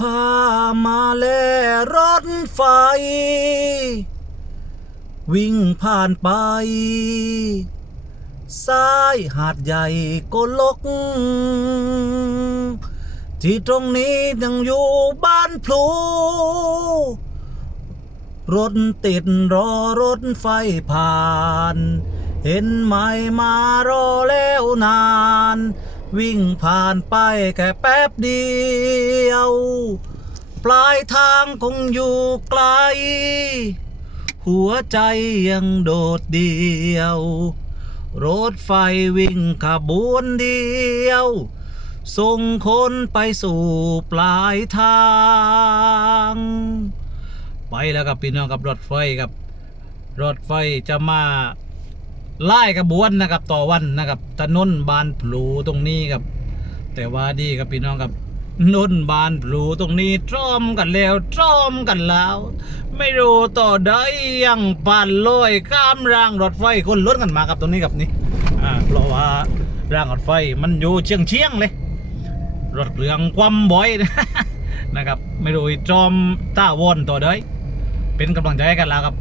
พามาแลรถไฟ วิ่งผ่านไป ซ้ายหาดใหญ่โกลก ที่ตรงนี้ยังอยู่บ้านพลู รถติดรอรถไฟผ่าน เห็นไหมมารอแล้วนาน วิ่งผ่านไปแค่แป๊บเดียว ปลายทางคงอยู่ไกล หัวใจยังโดดเดียว รถไฟวิ่งขบวนเดียว ส่งคนไปสู่ปลายทาง ไปแล้วกับพี่น้องกับรถไฟกับ รถไฟจะมา ไล่กระบวนนะครับต่อวันนะครับถนนบานพลูตรงนี้ครับ แต่ว่าดีครับพี่น้องครับนนบานพลูตรงนี้ตรอมกันแล้วตรอมกันแล้ว ไม่รู้ต่อได้ยังปานลอยข้ามรางรถไฟคนล้นกันมาครับตรงนี้ครับนี่อ่าเพราะว่ารางรถไฟมันอยู่เชียงเชียงเลย รถเรืองความบ่อยนะครับ ไม่รู้จอมต้าวอนต่อได้เป็นกำลังใจกันแล้วครับ